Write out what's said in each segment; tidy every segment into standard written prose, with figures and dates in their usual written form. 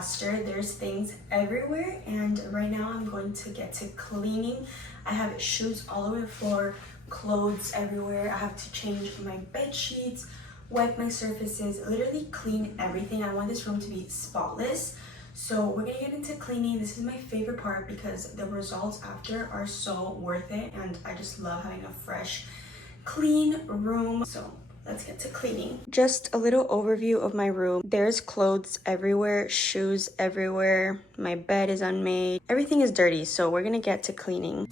disaster. There's things everywhere, and right now I'm going to get to cleaning. I have shoes all over the floor, clothes everywhere. I have to change my bed sheets, wipe my surfaces, literally clean everything. I want this room to be spotless. So we're gonna get into cleaning. This is my favorite part because the results after are so worth it, and I just love having a fresh, clean room. So let's get to cleaning. Just a little overview of my room. There's clothes everywhere, shoes everywhere. My bed is unmade. Everything is dirty, so we're gonna get to cleaning.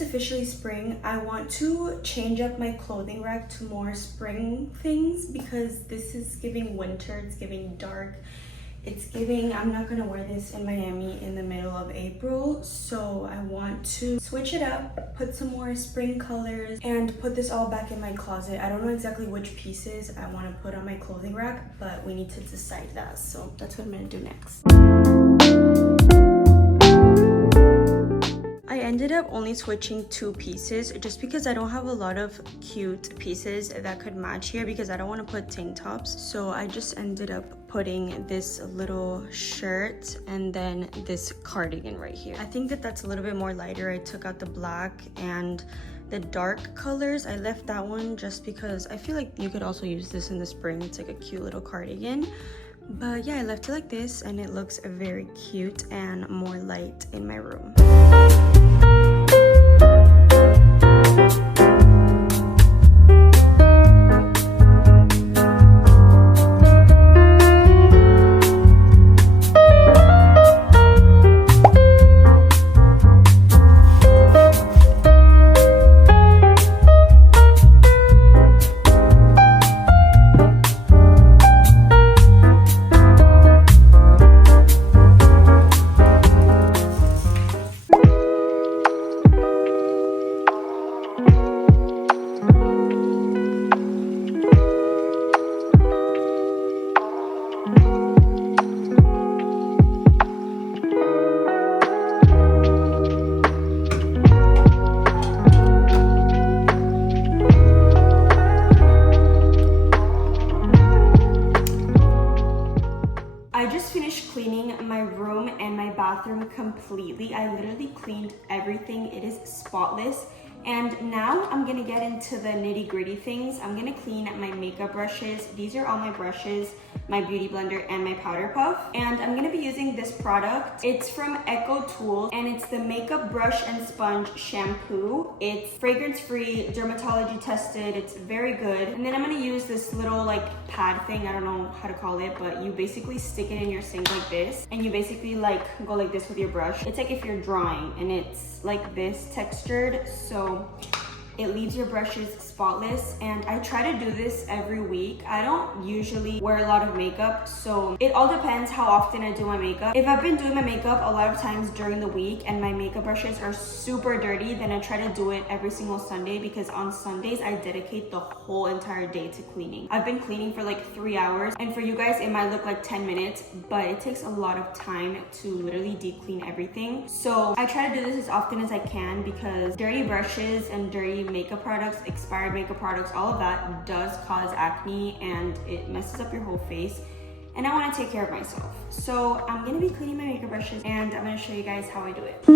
Officially spring, I want to change up my clothing rack to more spring things because this is giving winter. It's giving dark. It's giving, I'm not gonna wear this in Miami in the middle of April, so I want to switch it up, put some more spring colors, and put this all back in my closet. I don't know exactly which pieces I want to put on my clothing rack, but we need to decide that, so that's what I'm gonna do next. I ended up only switching 2 pieces just because I don't have a lot of cute pieces that could match here because I don't want to put tank tops. So I just ended up putting this little shirt and then this cardigan right here. I think that that's a little bit more lighter. I took out the black and the dark colors. I left that one just because I feel like you could also use this in the spring. It's like a cute little cardigan. But yeah, I left it like this and it looks very cute and more light in my room. Bathroom completely. I literally cleaned everything. It is spotless. And now I'm gonna get into the nitty-gritty things. I'm gonna clean my makeup brushes. These are all my brushes, my beauty blender, and my powder puff. And I'm gonna be using this product. It's from Echo Tools, and it's the Makeup Brush and Sponge Shampoo. It's fragrance-free, dermatology tested. It's very good. And then I'm gonna use this little like pad thing. I don't know how to call it, but you basically stick it in your sink like this, and you basically like go like this with your brush. It's like if you're drawing, and it's like this textured, so it leaves your brushes spotless. And I try to do this every week. I don't usually wear a lot of makeup, so it all depends how often I do my makeup. If I've been doing my makeup a lot of times during the week and my makeup brushes are super dirty, then I try to do it every single Sunday, because on Sundays I dedicate the whole entire day to cleaning. I've been cleaning for like 3 hours, and for you guys it might look like 10 minutes, but it takes a lot of time to literally deep clean everything. So I try to do this as often as I can, because dirty brushes and dirty makeup products, expired makeup products, all of that does cause acne and it messes up your whole face, and I want to take care of myself. So I'm gonna be cleaning my makeup brushes and I'm gonna show you guys how I do it.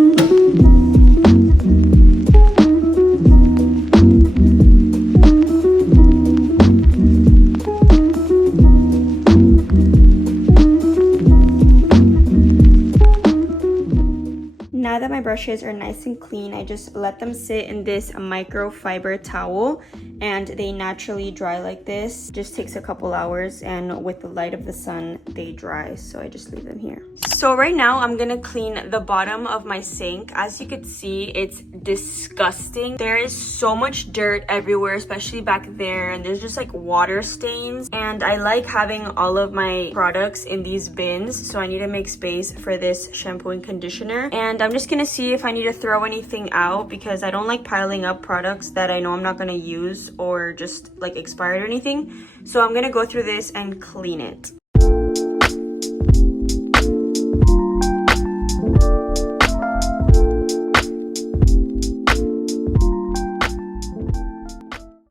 brushes are nice and clean, I just let them sit in this microfiber towel and they naturally dry like this. Just takes a couple hours, and with the light of the sun they dry, so I just leave them here. So right now I'm gonna clean the bottom of my sink. As you can see, it's disgusting. There is so much dirt everywhere, especially back there, and there's just like water stains, and I like having all of my products in these bins, so I need to make space for this shampoo and conditioner. And I'm just gonna see if I need to throw anything out, because I don't like piling up products that I know I'm not gonna use or just like expired or anything. So I'm gonna go through this and clean it.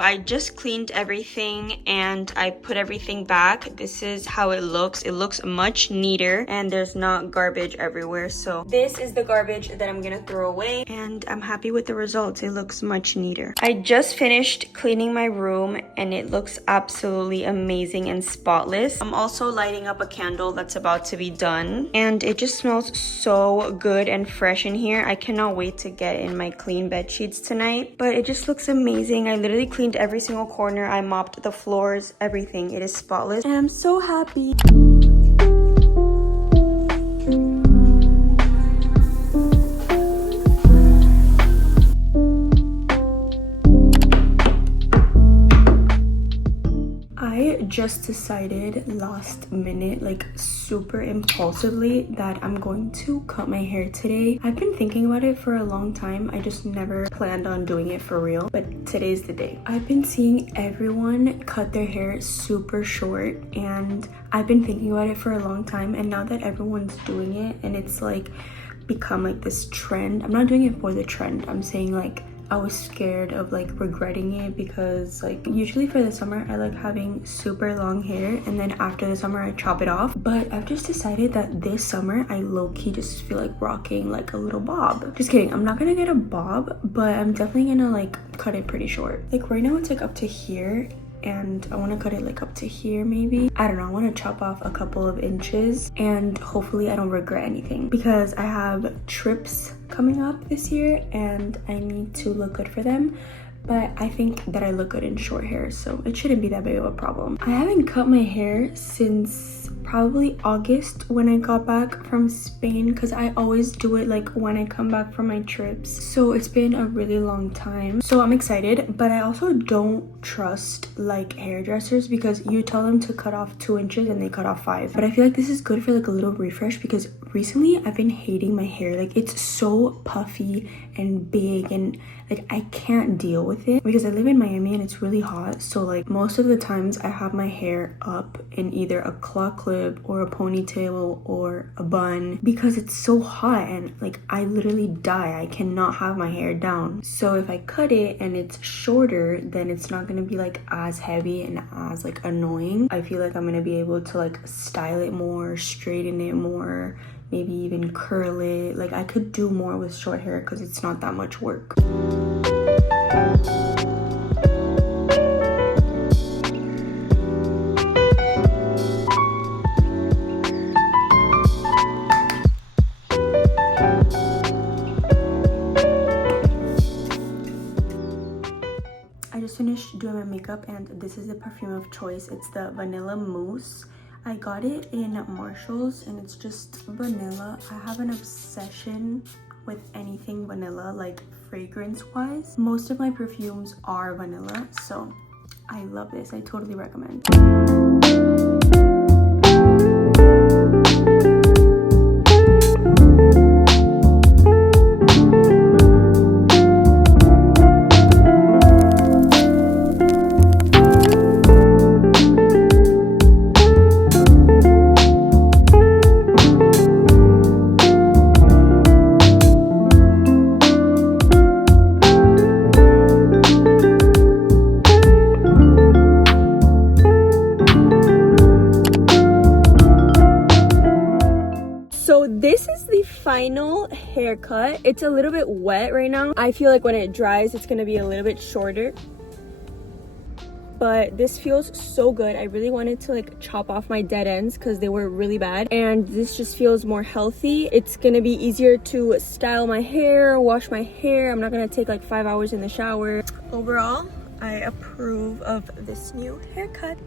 I just cleaned everything and I put everything back. This is how it looks. It looks much neater and there's not garbage everywhere. So this is the garbage that I'm gonna throw away, and I'm happy with the results. It looks much neater. I just finished cleaning my room and it looks absolutely amazing and spotless. I'm also lighting up a candle that's about to be done, and it just smells so good and fresh in here. I cannot wait to get in my clean bed sheets tonight, but it just looks amazing. I literally cleaned every single corner. I mopped the floors, everything. It is spotless and I'm so happy. I just decided last minute, like super impulsively, that I'm going to cut my hair today. I've been thinking about it for a long time. I just never planned on doing it for real, but today's the day. I've been seeing everyone cut their hair super short and I've been thinking about it for a long time, and now that everyone's doing it and it's like become like this trend, I'm not doing it for the trend. I'm saying like I was scared of like regretting it, because like usually for the summer I like having super long hair, and then after the summer I chop it off. But I've just decided that this summer I low-key just feel like rocking like a little bob. Just kidding, I'm not gonna get a bob, but I'm definitely gonna like cut it pretty short. Like right now it's like up to here, and I want to cut it like up to here maybe. I don't know, I want to chop off a couple of inches and hopefully I don't regret anything, because I have trips coming up this year and I need to look good for them. But I think that I look good in short hair, so it shouldn't be that big of a problem. I haven't cut my hair since probably August when I got back from Spain, because I always do it like when I come back from my trips. So it's been a really long time. So I'm excited, but I also don't trust like hairdressers, because you tell them to cut off 2 inches and they cut off 5. But I feel like this is good for like a little refresh, because recently I've been hating my hair. Like it's so puffy and big, and like I can't deal with it because I live in Miami and it's really hot. So like most of the times I have my hair up in either a claw clip or a ponytail or a bun, because it's so hot and like I literally die. I cannot have my hair down. So if I cut it and it's shorter, then it's not gonna be like as heavy and as like annoying. I feel like I'm gonna be able to like style it more, straighten it more, maybe even curl it. Like I could do more with short hair because it's not that much work. I just finished doing my makeup and this is the perfume of choice. It's the Vanilla Mousse. I got it in Marshall's and it's just vanilla. I have an obsession with anything vanilla, like fragrance wise. Most of my perfumes are vanilla, so I love this. I totally recommend. So this is the final haircut. It's a little bit wet right now. I feel like when it dries, it's gonna be a little bit shorter. but this feels so good. I really wanted to like chop off my dead ends because they were really bad, and this just feels more healthy. It's gonna be easier to style my hair, wash my hair. I'm not gonna take like 5 hours in the shower. Overall, I approve of this new haircut.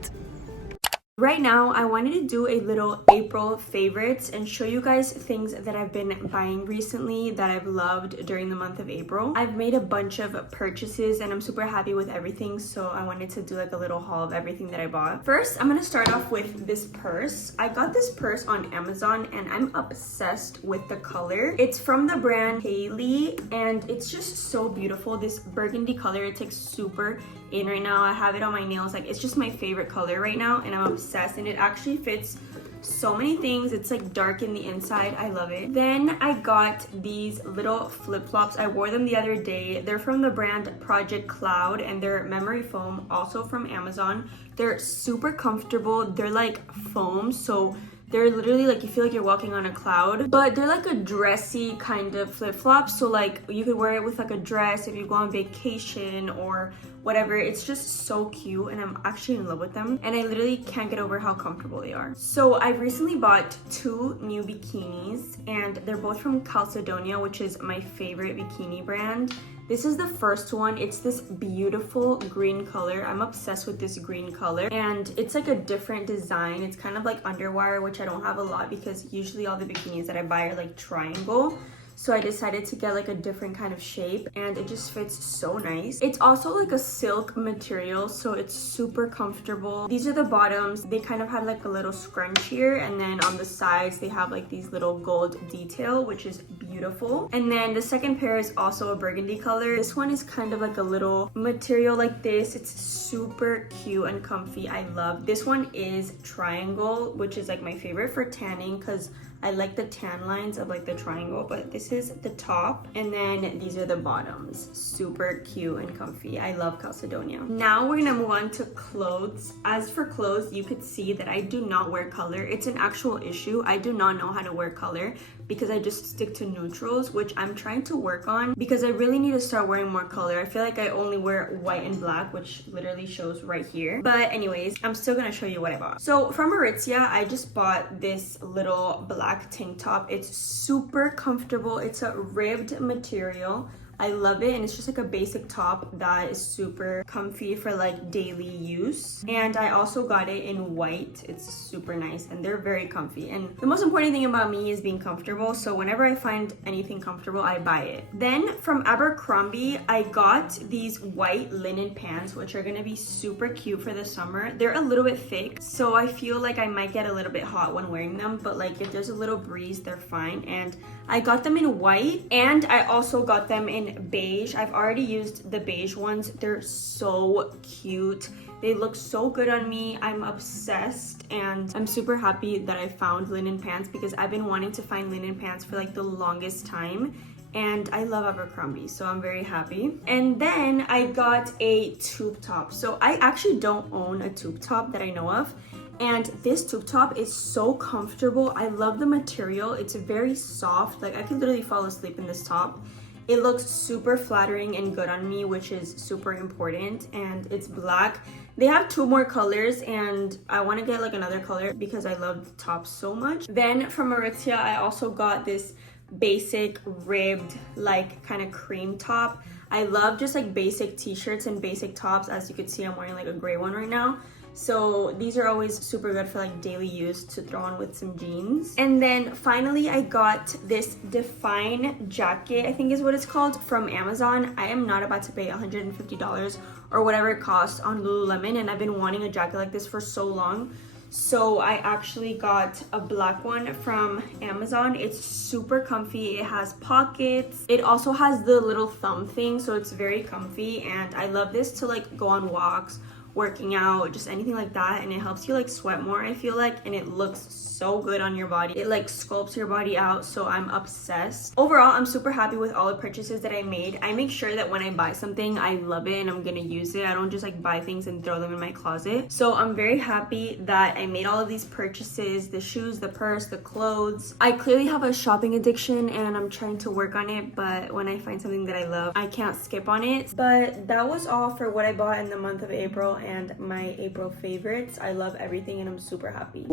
Right now, I wanted to do a little April favorites and show you guys things that I've been buying recently that I've loved during the month of April. I've made a bunch of purchases and I'm super happy with everything, so I wanted to do like a little haul of everything that I bought. First, I'm gonna start off with this purse. I got this purse on Amazon and I'm obsessed with the color. It's from the brand Haley and it's just so beautiful. This burgundy color, it takes super in right now. I have it on my nails. Like, it's just my favorite color right now and I'm obsessed, and it actually fits so many things. It's like dark in the inside. I love it. Then I got these little flip-flops. I wore them the other day. They're from the brand Project Cloud and they're memory foam, also from Amazon. They're super comfortable. They're like foam, so they're literally like, you feel like you're walking on a cloud, but they're like a dressy kind of flip-flop. So like you could wear it with like a dress if you go on vacation or whatever. It's just so cute and I'm actually in love with them, and I literally can't get over how comfortable they are. So I recently bought 2 new bikinis and they're both from Calcedonia, which is my favorite bikini brand. This is the first one. It's this beautiful green color. I'm obsessed with this green color and it's like a different design. It's kind of like underwire, which I don't have a lot because usually all the bikinis that I buy are like triangle. So I decided to get like a different kind of shape and it just fits so nice. It's also like a silk material, so it's super comfortable. These are the bottoms. They kind of have like a little scrunch here, and then on the sides they have like these little gold detail, which is beautiful. And then the second pair is also a burgundy color. This one is kind of like a little material like this. It's super cute and comfy. I love this one. Is triangle, which is like my favorite for tanning because I like the tan lines of like the triangle, but this is the top and then these are the bottoms. Super cute and comfy. I love Calcedonia. Now we're gonna move on to clothes. As for clothes, you could see that I do not wear color. It's an actual issue. I do not know how to wear color because I just stick to neutrals, which I'm trying to work on because I really need to start wearing more color. I feel like I only wear white and black, which literally shows right here. But anyways, I'm still gonna show you what I bought. So from Aritzia, I just bought this little black tank top. It's super comfortable. It's a ribbed material. I love it, and it's just like a basic top that is super comfy for like daily use. And I also got it in white. It's super nice and they're very comfy, and the most important thing about me is being comfortable, so whenever I find anything comfortable I buy it. Then from Abercrombie, I got these white linen pants, which are gonna be super cute for the summer. They're a little bit thick, so I feel like I might get a little bit hot when wearing them, but like if there's a little breeze they're fine. And I got them in white and I also got them in beige. I've already used the beige ones. They're so cute. They look so good on me. I'm obsessed, and I'm super happy that I found linen pants because I've been wanting to find linen pants for like the longest time, and I love Abercrombie, so I'm very happy. And then I got a tube top. So I actually don't own a tube top that I know of, and this tube top is so comfortable. I love the material. It's very soft. Like I could literally fall asleep in this top. It looks super flattering and good on me, which is super important, and it's black. They have 2 more colors and I want to get like another color because I love the top so much. Then from Aritzia, I also got this basic ribbed like kind of cream top. I love just like basic t-shirts and basic tops. As you can see, I'm wearing like a gray one right now. So these are always super good for like daily use to throw on with some jeans. And then finally I got this Define jacket, I think is what it's called, from Amazon. I am not about to pay $150 or whatever it costs on Lululemon, and I've been wanting a jacket like this for so long. So I actually got a black one from Amazon. It's super comfy. It has pockets. It also has the little thumb thing, so it's very comfy, and I love this to like go on walks, working out, just anything like that, and it helps you like sweat more, I feel like, and it looks so good on your body. It like sculpts your body out, so I'm obsessed. Overall, I'm super happy with all the purchases that I made. I make sure that when I buy something, I love it and I'm gonna use it. I don't just like buy things and throw them in my closet. So I'm very happy that I made all of these purchases, the shoes, the purse, the clothes. I clearly have a shopping addiction and I'm trying to work on it, but when I find something that I love, I can't skip on it. But that was all for what I bought in the month of April, and my April favorites. I love everything and I'm super happy.